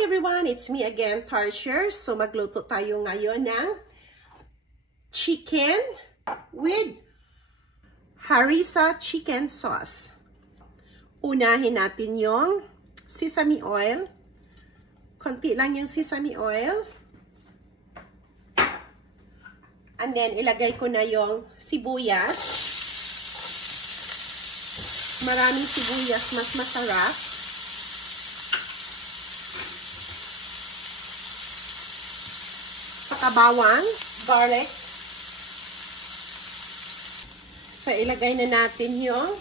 everyone, it's me again, Tarsher. So magluto tayo ngayon ng chicken with harissa chicken sauce. Unahin natin yung sesame oil. Konti lang yung sesame oil. And then ilagay ko na yung sibuyas. Maraming sibuyas, mas masarap. Bawang, garlic. So, ilagay na natin yung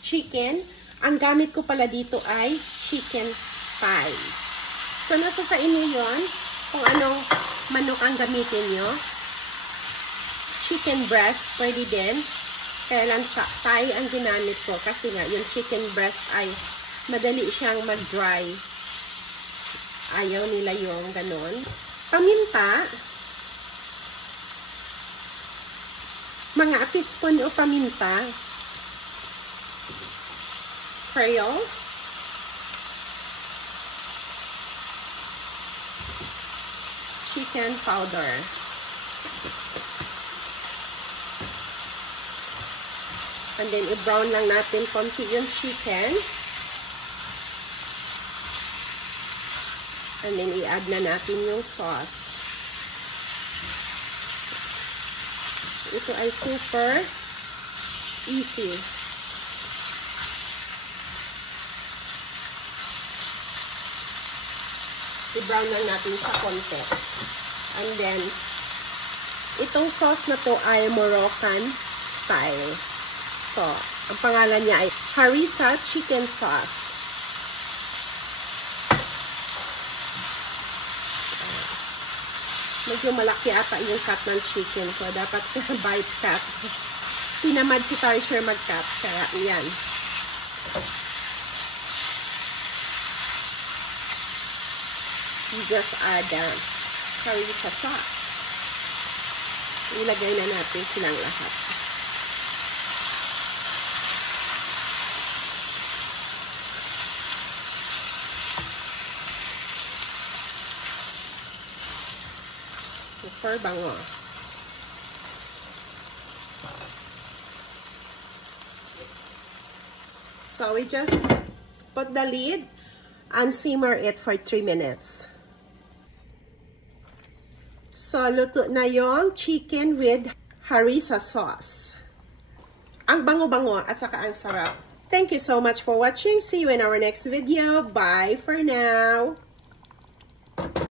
chicken. Ang gamit ko pala dito ay chicken thigh. So, nasa sa inyo yun kung anong manok ang gamitin nyo. Chicken breast, pwede din. Kaya lang thigh ang ginamit ko kasi nga yung chicken breast ay madali siyang mag-dry. Ayaw nila yung ganon. Paminta, mga teaspoon o paminta, creole, chicken powder, and then i-brown lang natin konti yung chicken. And then, i-add na natin yung sauce. Ito ay super easy. I-brown lang natin sa konti. And then, itong sauce na to ay Moroccan style. So, ang pangalan niya ay harissa chicken sauce. Medyo malaki ata yung cut ng chicken ko. Dapat bite cut. Tinamad si Tarsher mag-cut. Kaya, yan. You just add harissa sauce. Ilagay na natin silang lahat. Super bango. So we just put the lid and simmer it for 3 minutes. So luto na yung chicken with harissa sauce. Ang bango-bango at saka ang sarap. Thank you so much for watching. See you in our next video. Bye for now.